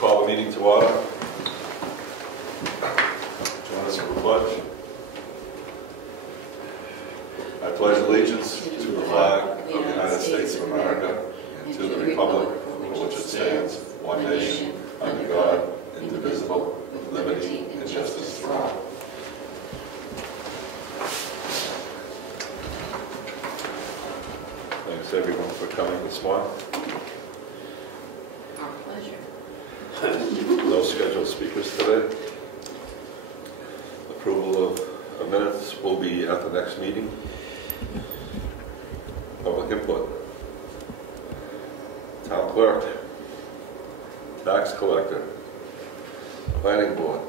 Call the meeting to order. Join us for the pledge. I pledge allegiance to the flag of the United States of America and to the republic for which it stands, one nation, under God, indivisible, with liberty and justice for all. Thanks everyone for coming this morning. Our pleasure. No scheduled speakers today. Approval of minutes will be at the next meeting. Public input. Town clerk. Tax collector. Planning board.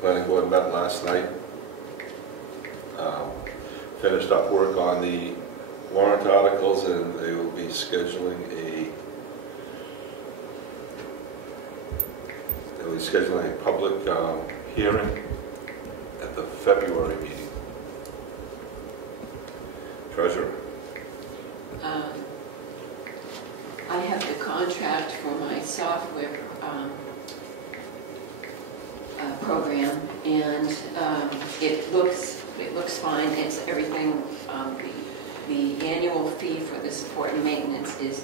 Planning board met last night. Finished up work on the warrant articles, and they will be scheduling a public hearing at the February meeting. Treasurer. I have the contract for my software program, and it looks fine. It's everything. The annual fee for the support and maintenance is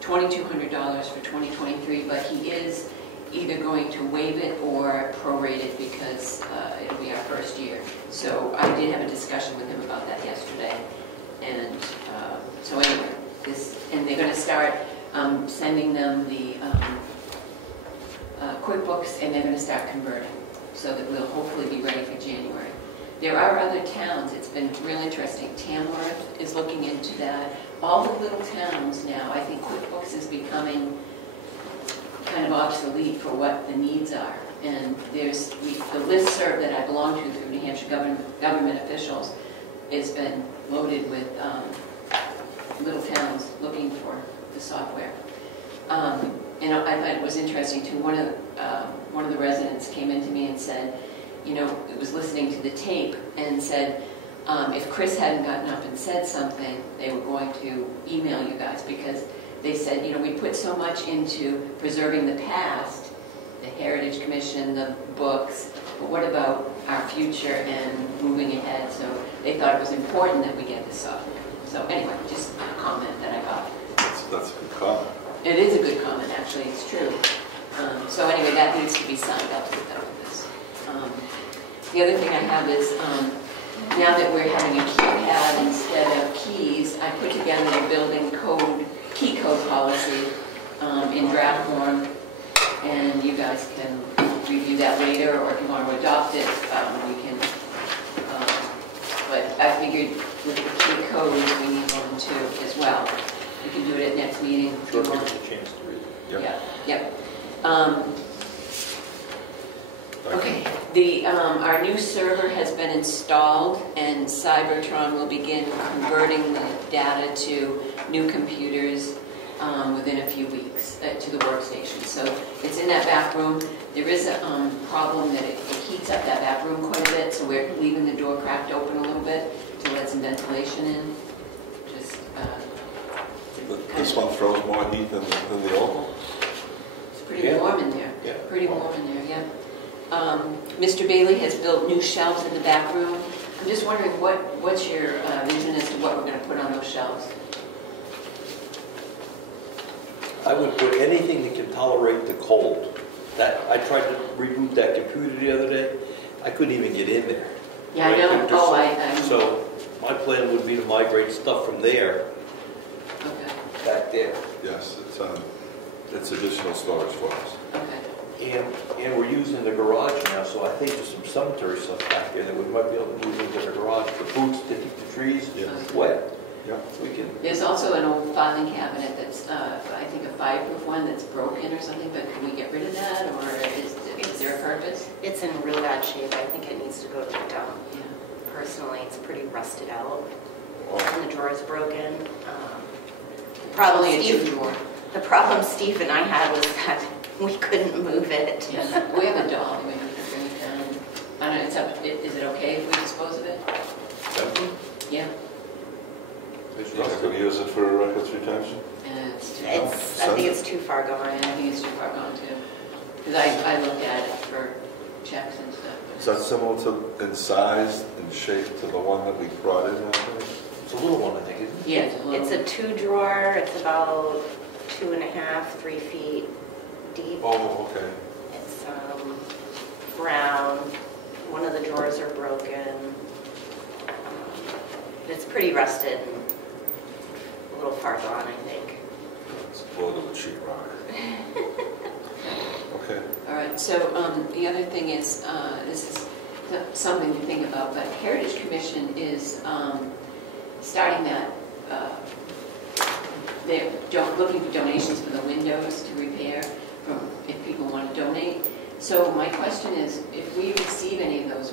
$2,200 for 2023, but he is either going to waive it or prorate it because it'll be our first year. So I did have a discussion with him about that yesterday, and so anyway, and they're going to start sending them the QuickBooks, and they're going to start converting, so that we'll hopefully be ready for January. There are other towns. It's been really interesting. Tamworth is looking into that. All the little towns now, I think QuickBooks is becoming kind of obsolete for what the needs are. And there's the listserv that I belong to through New Hampshire government officials has been loaded with little towns looking for the software. And I thought it was interesting too. One of the residents came into me and said, you know, it was listening to the tape and said, if Chris hadn't gotten up and said something, they were going to email you guys, because they said, you know, we put so much into preserving the past, the Heritage Commission, the books, but what about our future and moving ahead? So they thought it was important that we get this software. So anyway, just a comment that I got. That's a good comment. It is a good comment, actually. It's true. So anyway, that needs to be signed up with this. The other thing I have is, now that we're having a keypad instead of keys, I put together the building code, key code policy in draft form, and you guys can review that later, or if you want to adopt it, we can. But I figured with the key codes, we need one too as well. We can do it at next meeting. Sure, give us a chance to read it. Yep. Yeah. Yep. Okay, our new server has been installed, and Cybertron will begin converting the data to new computers within a few weeks to the workstation. So it's in that back room. There is a problem that it heats up that back room quite a bit, so we're leaving the door cracked open a little bit to let some ventilation in. Just this one throws more heat than the old one? It's pretty warm in there. Yeah. Pretty warm in there, yeah. Mr. Bailey has built new shelves in the back room. I'm just wondering what's your vision as to what we're going to put on those shelves? I would put anything that can tolerate the cold. I tried to reboot that computer the other day. I couldn't even get in there. Yeah, right? I know. So my plan would be to migrate stuff from there back there. Yes, it's additional storage for us. Okay. And we're using the garage now, so I think there's some cemetery stuff back there that we might be able to move into the garage for boots to keep the trees wet. Yeah, we can. There's also an old filing cabinet that's, I think, a fireproof one that's broken or something. But can we get rid of that, or is there a purpose? It's in real bad shape. I think it needs to go to the dump. Yeah. Personally, it's pretty rusted out, Oh. and the drawer is broken. Probably a two drawer. The problem Steve and I had was that we couldn't move it. Yeah. We have a dog. We have to bring it down. I don't know. It's up. Is it okay if we dispose of it? Yeah. Not going to use it for records retention? It's too I think it's too far gone. I think it's too far gone too. Because I looked at it for checks and stuff. Is that similar to, in size and shape to the one that we brought in one day? It's a little one, I think, isn't it? Yeah, it's a little. It's a 2-drawer, it's about 2.5, 3 feet deep. Oh, okay. It's brown, one of the drawers are broken. It's pretty rusted and a little far gone, I think. It's below the sheet rock. Okay. All right, so the other thing is, this is something to think about, but Heritage Commission is starting that, they're looking for donations for the windows to repair, if people want to donate. So my question is, if we receive any of those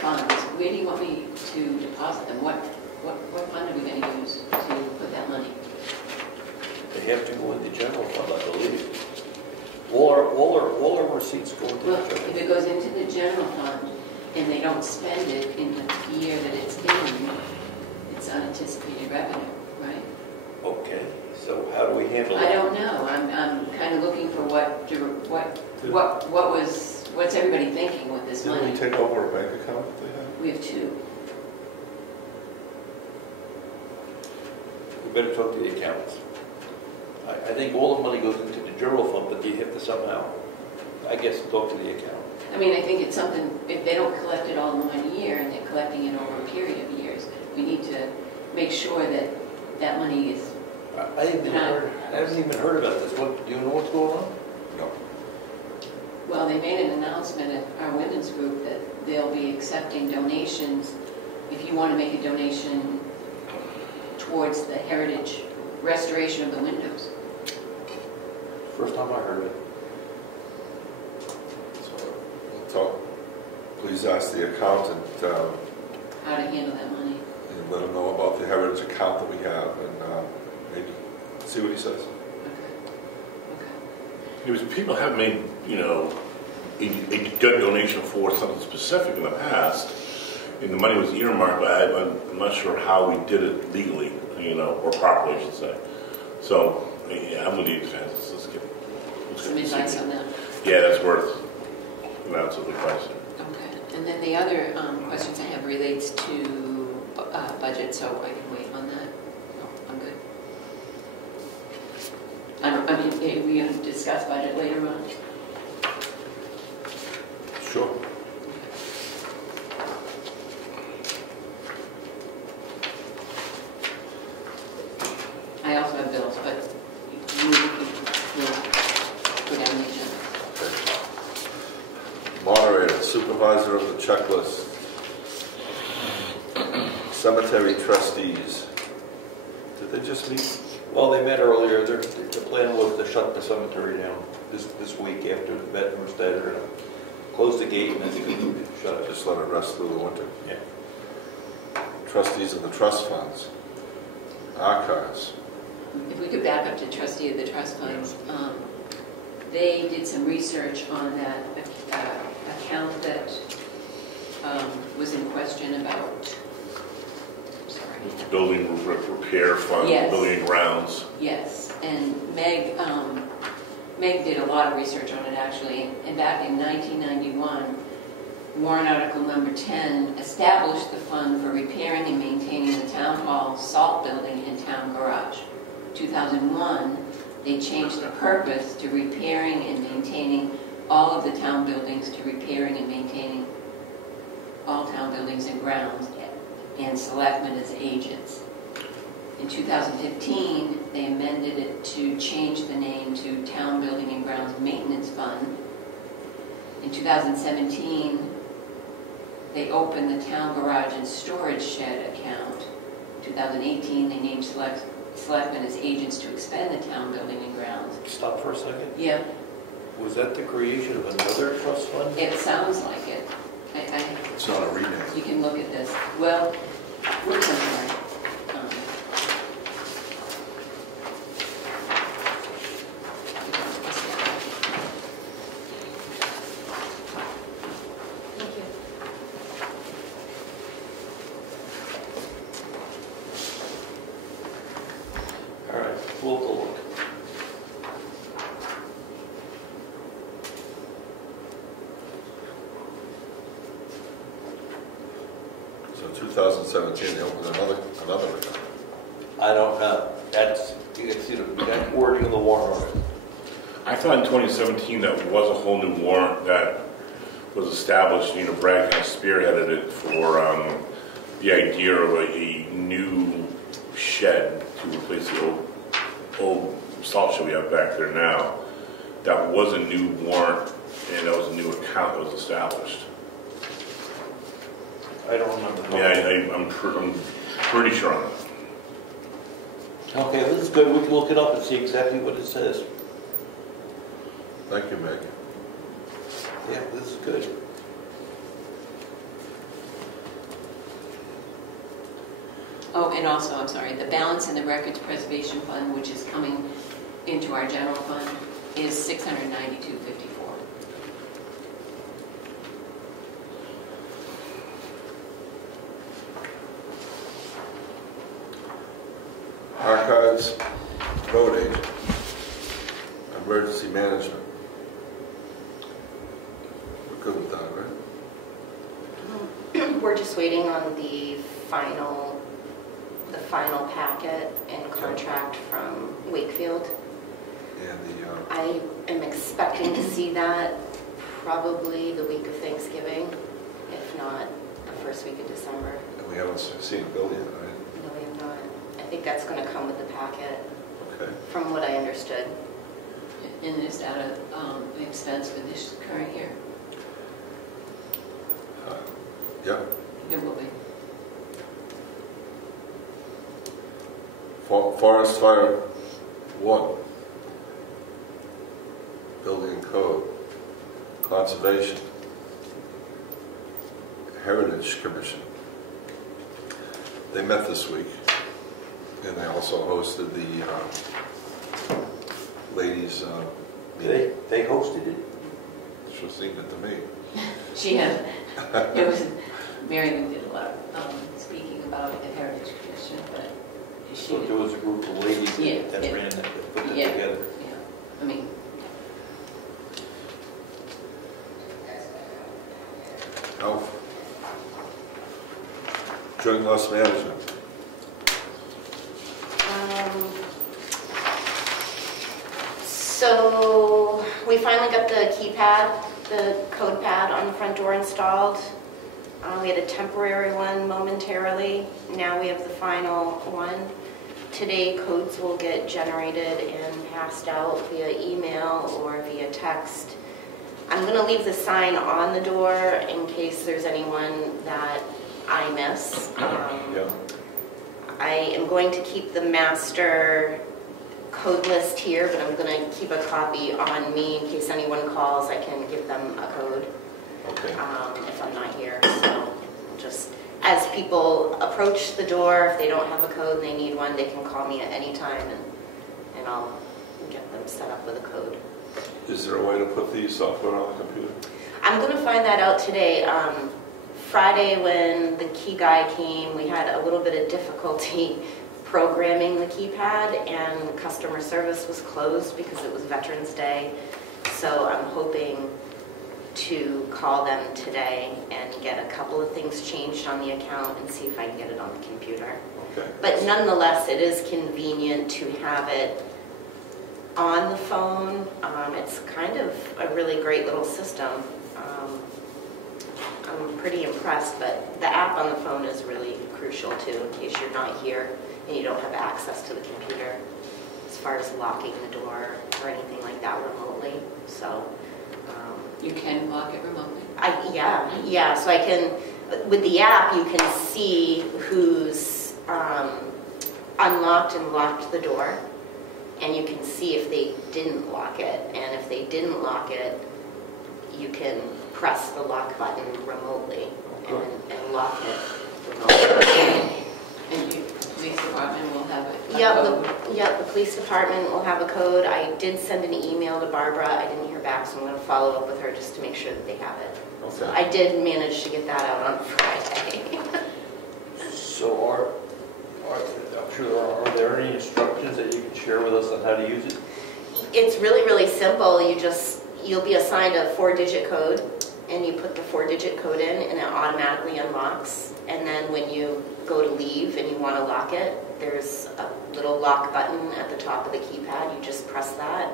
funds, where do you want me to deposit them? What fund are we going to use to put that money? They have to go in the general fund, I believe. All our receipts go into the Well, general. if it goes into the general fund and they don't spend it in the year that it's in, it's unanticipated revenue, right? Okay, so how do we handle that? I don't know. I'm kind of looking for what's everybody thinking with this Didn't money? we take over a bank account that they had? We have two. We better talk to the accountants. I think all the money goes into the general fund, but you have to somehow, I guess, talk to the accountant. I mean, I think it's something, if they don't collect it all in 1 year and they're collecting it over a period of years, we need to make sure that that money is, I haven't even heard about this. Do you know what's going on? No. well, they made an announcement at our women's group that they'll be accepting donations. If you want to make a donation towards the heritage restoration of the windows. First time I heard of it. So, please ask the accountant How to handle that money. and let him know about the heritage account that we have and maybe see what he says. Okay. Because people have made, a donation for something specific in the past, and the money was earmarked, but I'm not sure how we did it legally, or properly, I should say. So, yeah, I'm going to need to let's get Some advice on that. Yeah, that's worth an ounce of advice. Okay. And then the other questions I have relates to budget, so I can wait on that. No, I'm good. I mean, are we going to discuss budget later on? Sure. I also have bills, but we'll go down the agenda. Okay. Moderator, supervisor of the checklist. Cemetery trustees. Did they just meet? Well, they met earlier. The plan was to shut the cemetery down this week after the veterans day. They're going to close the gate and then shut it. Just let it rest through the winter. Yeah. Trustees of the trust funds. Archives. If we could back up to trustee of the trust funds, they did some research on that account that was in question about, Building repair fund, Yes. building and grounds. yes, and Meg did a lot of research on it actually, and back in 1991, warrant article number 10 established the fund for repairing and maintaining the town hall, salt building, and town garage. 2001, they changed the purpose to repairing and maintaining all of the town buildings, to repairing and maintaining all town buildings and grounds, and selectmen as agents. In 2015, they amended it to change the name to Town Building and Grounds Maintenance Fund. In 2017, they opened the town garage and storage shed account. 2018, they named selectmen as agents to expend the town building and grounds. Stop for a second. Yeah, Was that the creation of another trust fund? it sounds like it. It's not a rename. You can look at this. Well, we're somewhere. Thank you. All right, we'll go look. 2017, they opened another account. I don't know. That's, you can see that wording in the warrant article. I thought in 2017 that was a whole new warrant that was established. You know, Brad kind of spearheaded it for the idea of a new shed to replace the old salt shed we have back there now. That was a new warrant, and that was a new account that was established. I don't remember. Yeah, I'm pretty sure on that. Okay, this is good. We can look it up and see exactly what it says. Thank you, Meg. Yeah, this is good. Oh, and also, I'm sorry, the balance in the records preservation fund, which is coming into our general fund, is $692.54. Archives, road agent, emergency management. We're good with that, right? We're just waiting on the final packet and contract from Wakefield. And I am expecting to see that probably the week of Thanksgiving, if not the first week of December. and we haven't seen a bill yet, right? No, we have not. I think that's going to come with the packet, Okay. from what I understood. And is that an expense for this current year? Yeah. There will be. Forest Fire 1. Building and Code. Conservation. Heritage Commission. They met this week, and they also hosted the ladies' meeting. They hosted it. Sure seemed it to me. She had, it was, Mary Lou did a lot of speaking about it at Heritage Commission, but she So there was a group of ladies Yeah, that yeah. ran that, that put that Yeah. together. yeah, I mean, Health. Joint loss management. So we finally got the keypad, the code pad on the front door installed. We had a temporary one momentarily. Now we have the final one. Today, codes will get generated and passed out via email or via text. I'm going to leave the sign on the door in case there's anyone that I miss. Yeah. I am going to keep the master code list here, but I'm going to keep a copy on me in case anyone calls. I can give them a code Okay. if I'm not here. So just as people approach the door, if they don't have a code and they need one, they can call me at any time, and I'll get them set up with a code. Is there a way to put the software on the computer? I'm going to find that out today. Friday, when the key guy came, we had a little bit of difficulty programming the keypad, and customer service was closed because it was Veterans Day. So I'm hoping to call them today and get a couple of things changed on the account and see if I can get it on the computer. Okay. But nonetheless, it is convenient to have it on the phone. It's kind of a really great little system. I'm pretty impressed, but the app on the phone is really crucial too, in case you're not here and you don't have access to the computer, as far as locking the door or anything like that remotely. So you can lock it remotely. yeah. So I can, with the app, you can see who's unlocked and locked the door, and you can see if they didn't lock it. And if they didn't lock it, you can press the lock button remotely and lock it remotely. And the police department will have it. The police department will have a code. I did send an email to Barbara. I didn't hear back, so I'm going to follow up with her just to make sure that they have it. Okay. So I did manage to get that out on Friday. So are there any instructions that you can share with us on how to use it? It's really, really simple. You'll be assigned a 4-digit code, and you put the 4-digit code in, and it automatically unlocks. And then when you go to leave and you want to lock it, there's a little lock button at the top of the keypad. You just press that,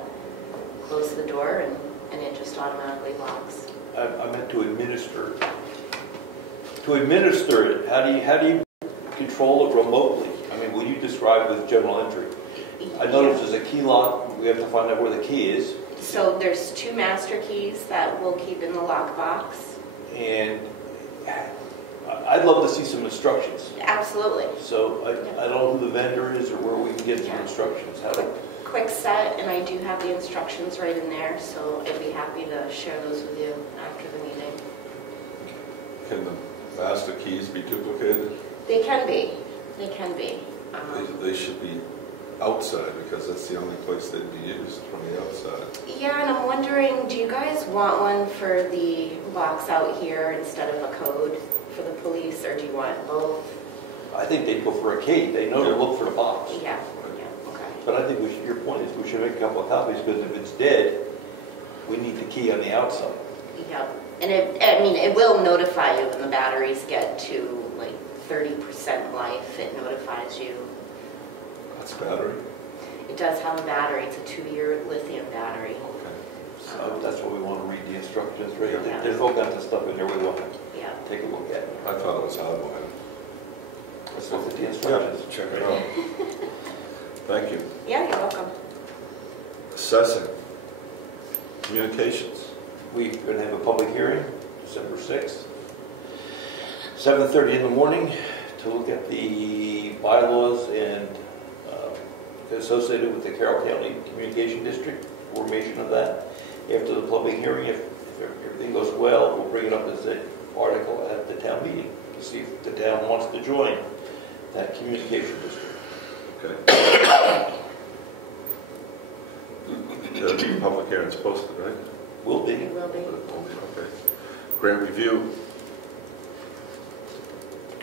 close the door, and it just automatically locks. I meant to administer it. To administer it, how do you control it remotely? I mean, will you describe with general entry? I noticed there's a key lock. We have to find out where the key is. So there's 2 master keys that we'll keep in the lockbox. And I'd love to see some instructions. Absolutely. So I don't know who the vendor is or where we can get some instructions. How to... Quick set, and I do have the instructions right in there, so I'd be happy to share those with you after the meeting. Can the master keys be duplicated? They can be. They can be. They should be outside, because that's the only place they'd be used, from the outside. Yeah, and I'm wondering, do you guys want one for the box out here instead of a code for the police, or do you want both? I think they'd go for a key. They know to look for the box. Yeah, okay. But I think your point is we should make a couple of copies, because if it's dead, we need the key on the outside. Yeah, and it will notify you when the batteries get to like 30% life. It notifies you. That's battery? It does have a battery. It's a 2-year lithium battery. Okay. So that's what we want to read the instructions, right? Yeah. There's all kinds of stuff in there we want to Yeah. take a look at. I thought it was hardwired. Let's look at the instructions. Check it out. Thank you. Yeah, you're welcome. Assessing. Communications. We're going to have a public hearing, December 6th, 7:30 in the morning, to look at the bylaws and associated with the Carroll County Communication District, formation of that. After the public hearing, if everything goes well, we'll bring it up as an article at the town meeting to see if the town wants to join that communication district. Okay. The public hearing's posted, right? Will be. It will be. Okay. Grant review.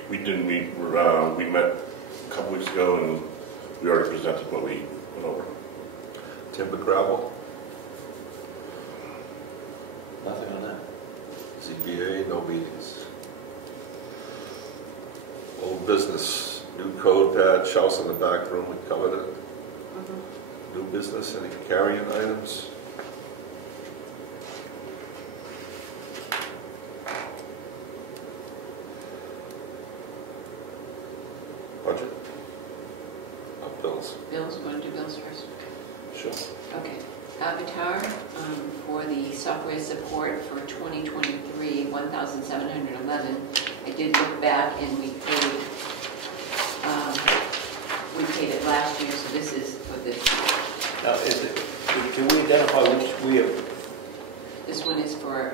We didn't meet, we met a couple weeks ago, and we already presented what we went over. Timber gravel. Nothing on that. ZBA, no meetings. Old business, new code pad, shelves in the back room, we covered it. New business, any carrying items? Budget? No bills. Bills, want to do bills first? Sure. Okay. Avatar for the software support for 2023, $1,711. I did look back and we paid it last year, so this is for this year. Now, can we identify which we have? This one is for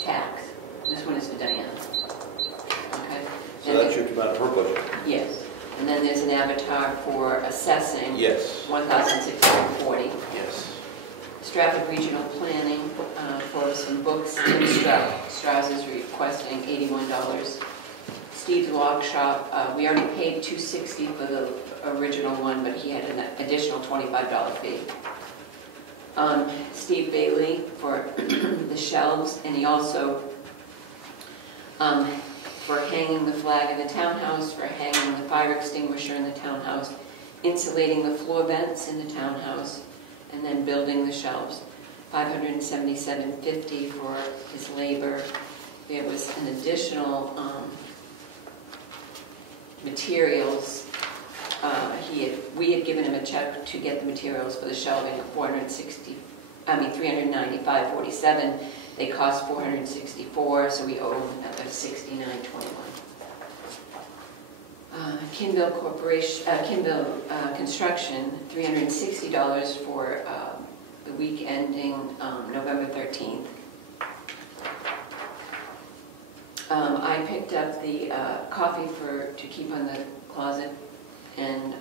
tax. This one is for Diana. Okay. So that should come out of her budget. Yes. And then there's an avatar for assessing. Yes. $1,640. Yes. Stratford Regional Planning for some books. Tim Strauss is requesting $81. Steve's Log Shop, we already paid $260 for the original one, but he had an additional $25 fee. Steve Bailey for the shelves, and he also for hanging the flag in the townhouse, for hanging the fire extinguisher in the townhouse, insulating the floor vents in the townhouse, and then building the shelves. $577.50 for his labor. There was an additional materials. We had given him a check to get the materials for the shelving of $395.47. They cost $464, so we owe him another $69.21. Kinville Corporation, Kinville Construction, $360 for the week ending November 13th. I picked up the coffee to keep on the closet, and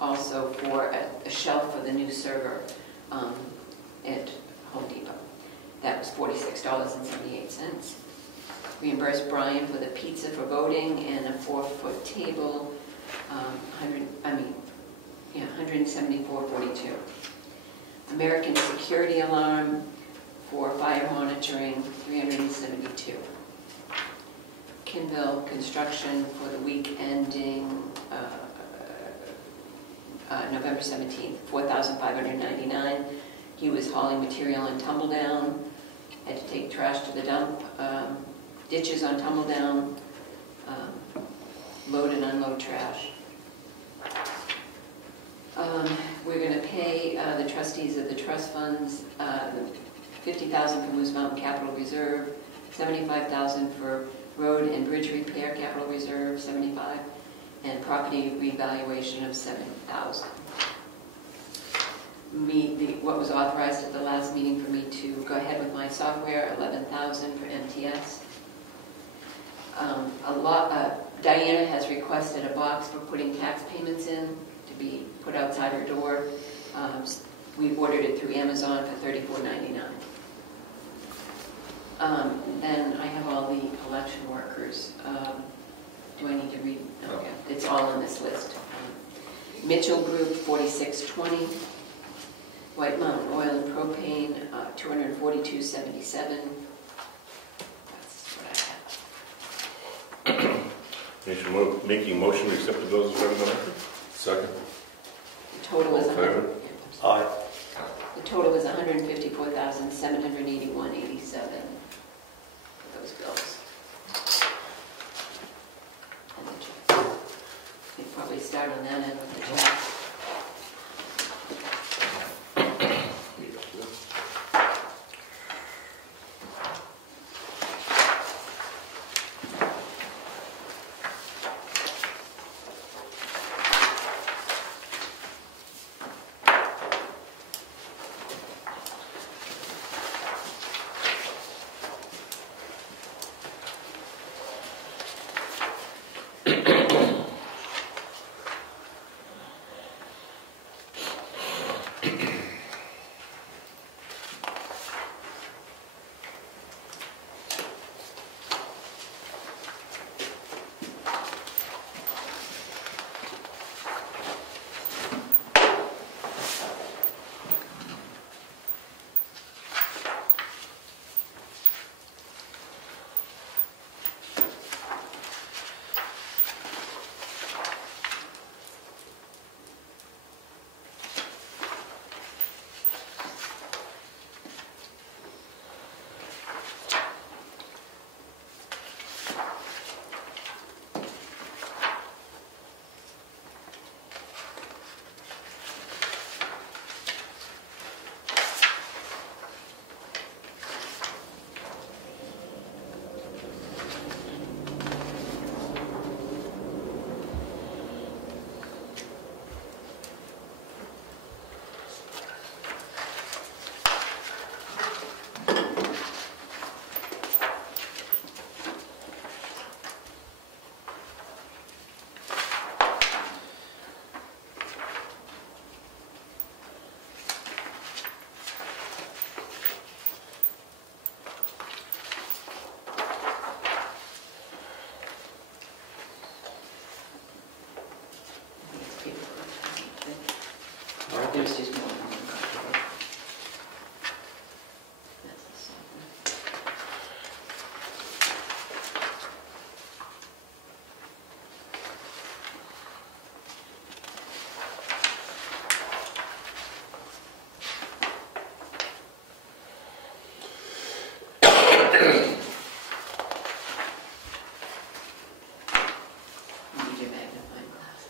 also for a shelf for the new server at Home Depot. That was $46.78. Reimbursed Brian for the pizza for voting and a 4-foot table, $174.42. American Security Alarm For fire monitoring, $372. Kinville construction for the week ending November 17th, $4,599. He was hauling material on Tumbledown, had to take trash to the dump, ditches on Tumbledown, load and unload trash. We're going to pay the trustees of the trust funds $50,000 for Moose Mountain Capital Reserve, $75,000 for road and bridge repair capital reserve, $75,000, and property revaluation of $7,000. What was authorized at the last meeting for me to go ahead with my software, $11,000 for MTS. Diana has requested a box for putting tax payments in to be put outside her door. We ordered it through Amazon for $34.99. Then I have all the election workers. Do I need to read? No. Okay. It's all on this list. Mitchell Group, $46.20. White Mountain Oil and Propane, $242.77. That's what I have. Making motion to accept the bills as read by record? Second. The total is All in favor? Aye. The total is $154,781.87 for those bills. And the check. We probably start on that end with the check. There's just more than one copy. That's the software. Need your magnifying glass.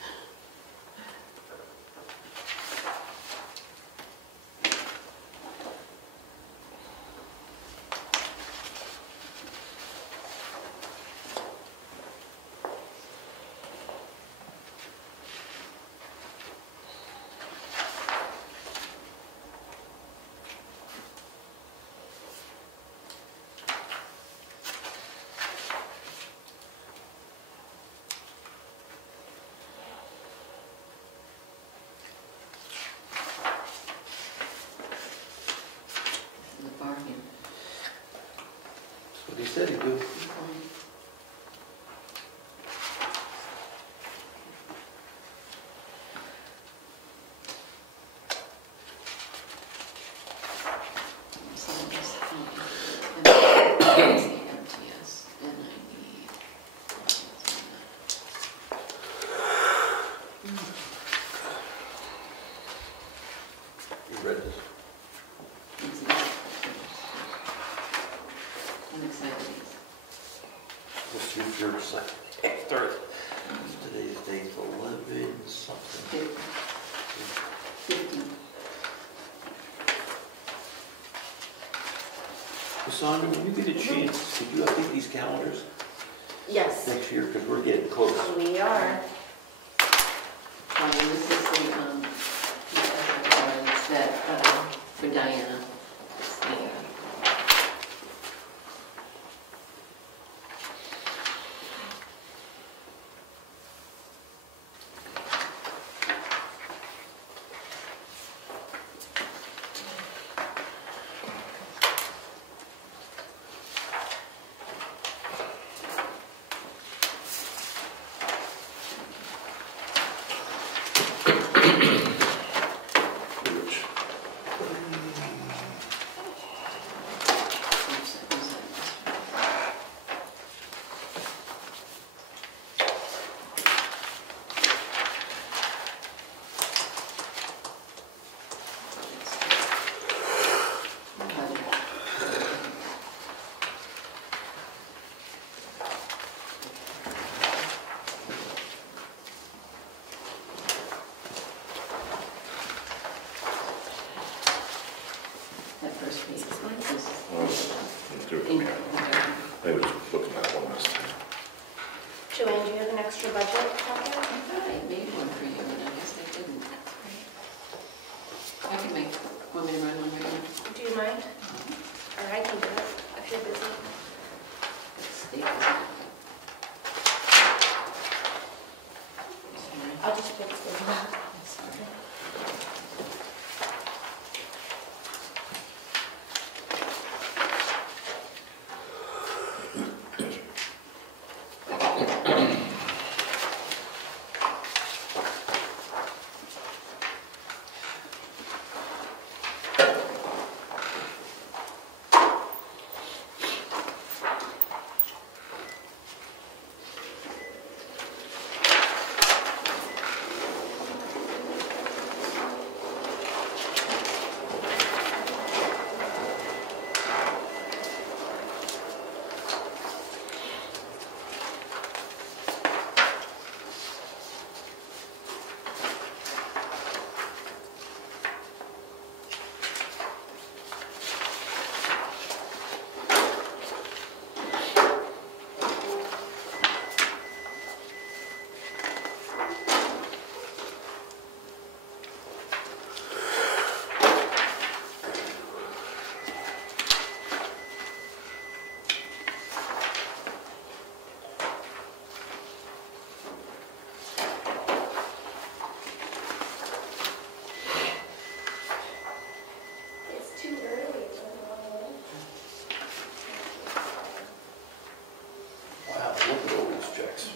The bargain. That's what he said he'd do. So just, Your second. Third. Today's date 11 something. 50. Cassandra, when you get a chance, could you update these calendars Yes, next year? Because we're getting close. we are. And this is the, it's that, for Diana. It's the, Which, that first page is I was looking at one last time. Joanne, do you have an extra budget I packet? thought I made one for you, and I guess I didn't. I can make, want me to run one right now? Do you mind? Or I can do it if you're busy. Sorry. I'll just put this in. Sorry. It's too early. Wow, look at all these checks.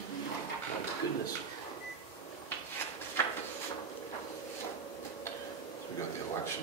My goodness. So we got the election.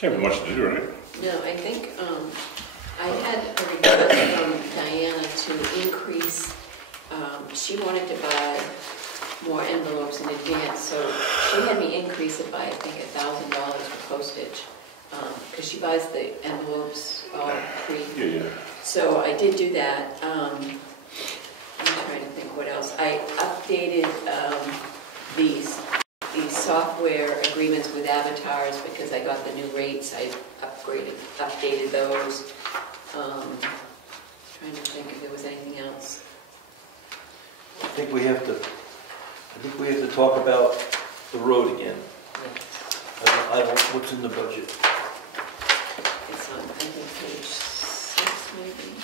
Can't be much to do, right? No, I think I had a request from Diana to increase, she wanted to buy more envelopes in advance, so she had me increase it by, I think, $1,000 for postage, because she buys the envelopes all pre. Yeah. So I did do that. I'm trying to think what else. I updated these software agreements with avatars because I got the new rates. I updated those. Trying to think if there was anything else. I think we have to talk about the road again. Yeah. I don't, what's in the budget? It's on, I think, page 6 maybe.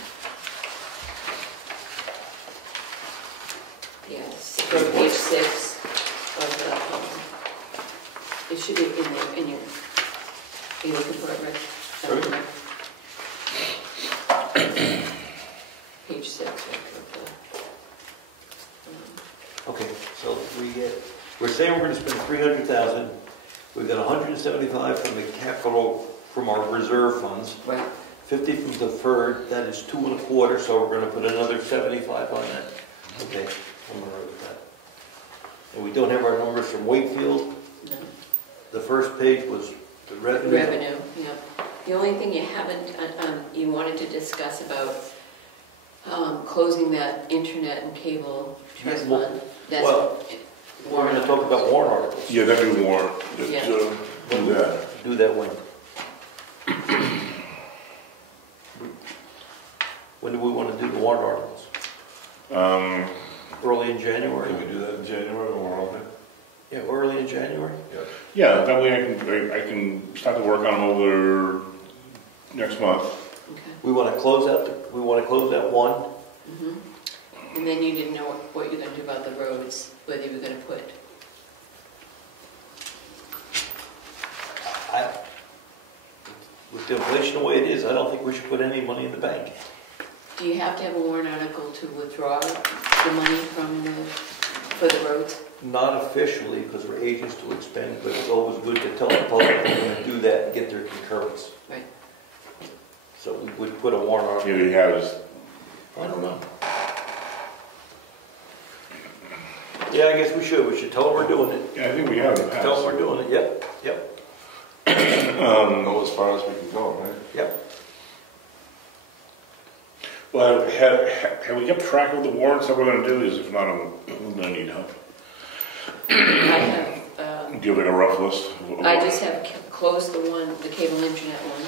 Yes, go to page 6 of the, it should be in there, in your compartment. Sorry? Page 6. Okay, so we're saying we're going to spend 300,000. We've got 175 from the capital, from our reserve funds. Right. 50 from deferred, that is 2 1/4, so we're going to put another 75 on that. Okay, I'm all right with that. And we don't have our numbers from Wakefield. No. The first page was the revenue. Revenue, yeah. The only thing you haven't, you wanted to discuss about closing that internet and cable trust fund. That's Well, we're going to talk about warrant articles. Yeah, that'd be warrant. Yeah. Do that. Do that when? When do we want to do the warrant articles? Early in January? Can we do that in January when we're open? Yeah, early in January? Yeah, that way I can start to work on them over next month. okay. We want to close out one. Mm-hmm. And then you didn't know what you're going to do about the roads, whether you were going to put. With the inflation the way it is, I don't think we should put any money in the bank. Do you have to have a warrant article to withdraw the money for the roads? Not officially, because we're agents to expend, but it's always good to tell the public we're going to do that and get their concurrence. Right. So we would put a warrant article. Here we have is, I don't know. Yeah, I guess we should. We should tell them we're doing it. yeah, I think we have in the past. Tell them we're doing it. Yep. Go as far as we can go, right? Yep. Well, have we kept track of the warrants that we're going to do? Is if not, I'm going to need help. I have. Give it a rough list. I just have closed the cable internet one.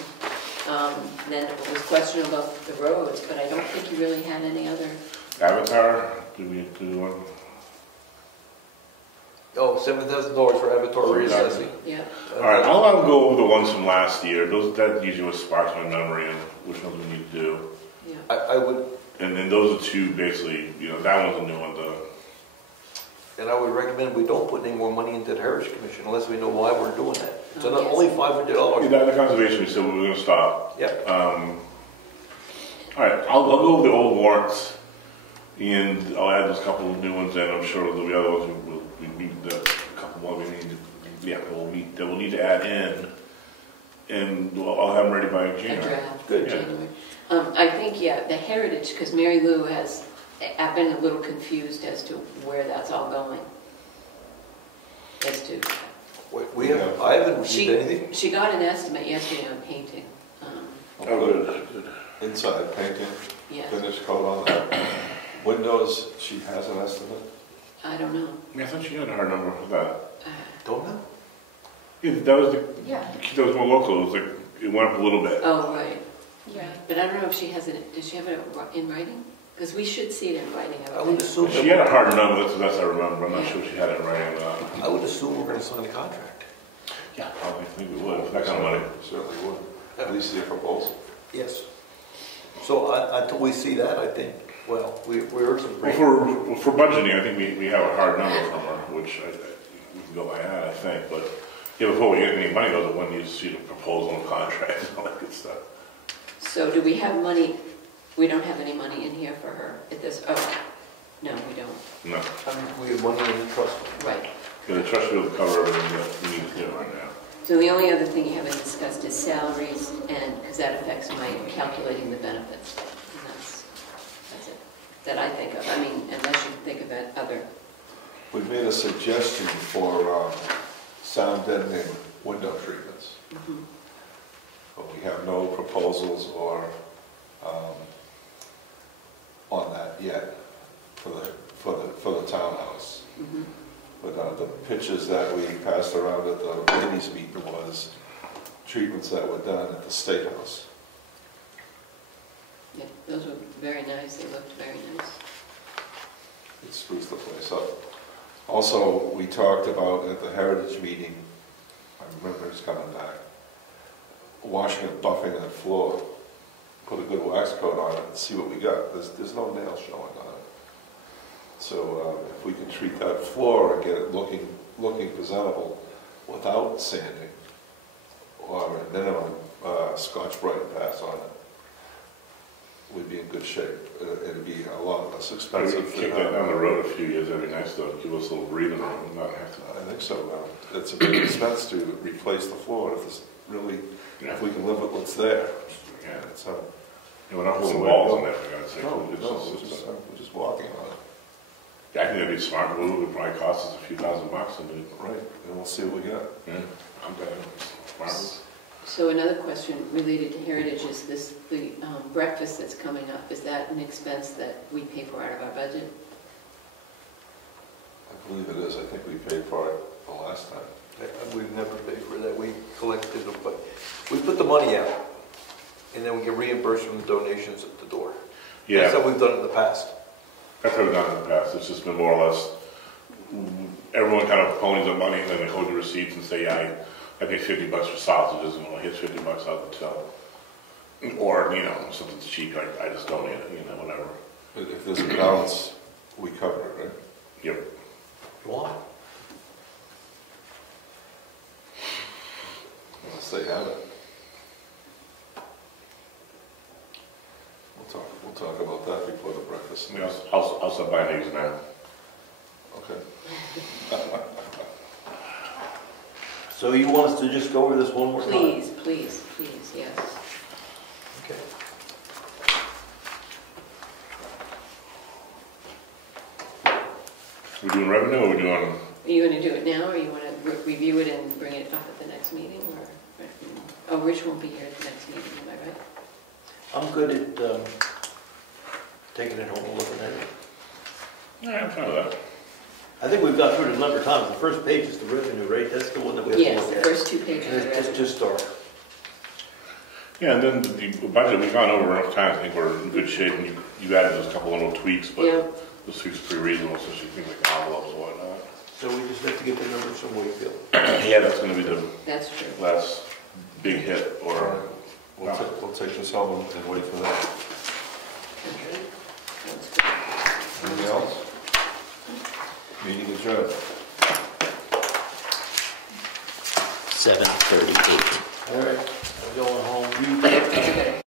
Then it was question about the roads, but I don't think you really had any other. Avatar. Do we do one? Oh, $7,000 for Avatar reassessing. Yeah. All right, I'll go over the ones from last year. That usually what sparks my memory and which ones we need to do. Yeah. I would, And then those are two basically. That one's a new one. and I would recommend we don't put any more money into the Heritage Commission unless we know why we're doing that. It's Oh, yes. only $500. The conservation, we said we were going to stop. Yep. All right, I'll go over the old warrants, and I'll add those couple of new ones in. I'm sure there'll be other ones we need a couple more we need to, we'll need to add in, and I'll have them ready by A January. draft. Good. January. I think, the heritage, because Mary Lou I've been a little confused as to where that's all going. As to, I haven't received anything. she got an estimate yesterday on painting. Oh, good. Inside painting, Yes, finish coat on that. Windows, she has an estimate. I don't know. Yeah, I thought she had a hard number for that. Don't know. Yeah, that was Yeah. that was more local. It was like it went up a little bit. Oh, right. Yeah, but I don't know if she has it, does she have it in writing? Because we should see it in writing. I would assume. She had a hard number. That's the best I remember. I'm not sure if she had it in writing or not. I would assume we're going to sign a contract. Yeah, I think we would. For that kind of money. Certainly would. At least see a proposal. Yes. So until we see that, I think, well, we heard some. Well, for budgeting, I think we have a hard number from her, which we can go by that, I think. But yeah, before we get any money, though, one needs to see the proposal and contract and all that good stuff. So do we have money? We don't have any money in here for her at this, no, we don't. No. We have money in the trust. Right. Yeah, the trust will cover everything that we need to do right now. So the only other thing you haven't discussed is salaries, and, because that affects my calculating the benefits. And that's it, that I think of. I mean, unless you think of it other. We made a suggestion for sound deadening window treatments, but we have no proposals or on that yet for the townhouse. But the pictures that we passed around at the ladies' meeting was treatments that were done at the State House. Yeah, those were very nice. They looked very nice. It spruced the place up. Also, we talked about at the Heritage meeting, I remember it's coming back, washing and buffing that floor. Put a good wax coat on it and see what we got. There's no nails showing on it. So if we can treat that floor and get it looking presentable without sanding, or at minimum Scotch-Brite pass on it, we'd be in good shape. It'd be a lot less expensive. Kick that down the road a few years, that'd be nice to give us a little breathing room and not have to. I think so. It's a big expense to replace the floor if it's really, if we can live with what's there. Yeah. So, we're not holding walls in there, for God's sake. we're just walking on it. Yeah, I think that'd be a smart move. It'd probably cost us a few $1,000 and Right, and we'll see what we got. yeah, I'm down. Smart move. So another question related to Heritage is the breakfast that's coming up. Is that an expense that we pay for out of our budget? I believe it is. I think we paid for it the last time. We've never paid for that. We collected them, but we put the money out, and then we get reimbursed from the donations at the door. Yeah. That's how we've done it in the past. That's how we've done it in the past. It's just been more or less, everyone kind of ponies up money and then they hold the receipts and say, yeah, I paid $50 for sausages, and when it hits $50 out of the till. Or, something's cheap, I just donate it, whatever. If there's a balance, we cover it, right? Yep. Why? Unless they have it. We'll talk about that before the breakfast. I'll stop buying eggs now. Okay. So you want us to just go over this one more time? Please, yes. Okay. We're doing revenue or we're doing... Are you going to do it now, or you want to review it and bring it up at the next meeting? Or Rich won't be here at the next meeting, am I right? I'm good at taking it home and looking at it. Yeah, I'm fine with that. I think we've got through it a number of times. The first page is the revenue rate. That's the one that we have to Yes, look the at. first 2 pages. And it's just our... Yeah, and then the budget, we've gone over enough times. I think we're in good shape, and you added those couple little tweaks, but Yeah. those tweaks are pretty reasonable, especially things like envelopes and whatnot. So we just have to get the numbers from Wakefield. Yeah, that's going to be the That's true. last big hit, or... We'll take this home and wait for that. Okay. That's good. Anything else? Meeting adjourned. 7:38. All right, I'm going home.